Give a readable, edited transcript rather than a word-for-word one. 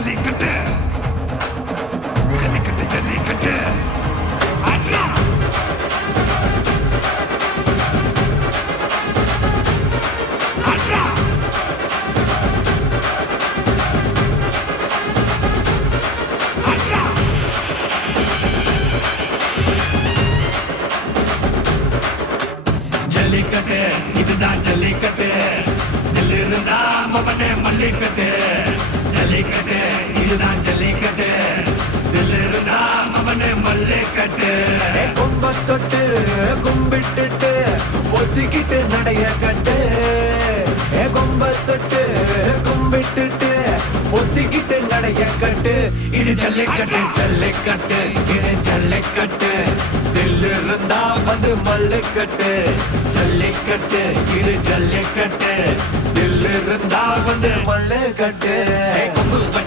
ஜல்லிக்கட்டு ஜல்லிக்கட்டு ஜல்லிக்கட்டு ஆட்ரா ஆட்ரா ஆட்ரா ஜல்லிக்கட்டு இதுதான் ஜல்லிக்கட்டு தில் இருந்தா மவனே மல்லிக்கட்டு ஜல்லிக்கட்டு இதுதான் ஜல்லிக்கட்டு தில் இருந்தா மவனே மல்லிக்கட்டு கும்ப தொட்டு கும்பிட்டுட்டு ஒத்திக்கிட்டு நடைய கட்டு கும்ப தொட்டு கும்பிட்டுட்டு ஒத்திக்கிட்டு நடைய கட்டு இது ஜல்லிக்கட்டு ஜல்லிக்கட்டு இது ஜல்லிக்கட்டு தில் இருந்தா வந்து மல்லுக்கட்டு ஜல்லிக்கட்டு இது ஜல்லிக்கட்டு தில் இருந்தா வந்து மல்லுக்கட்டு கொம்பு வச்சு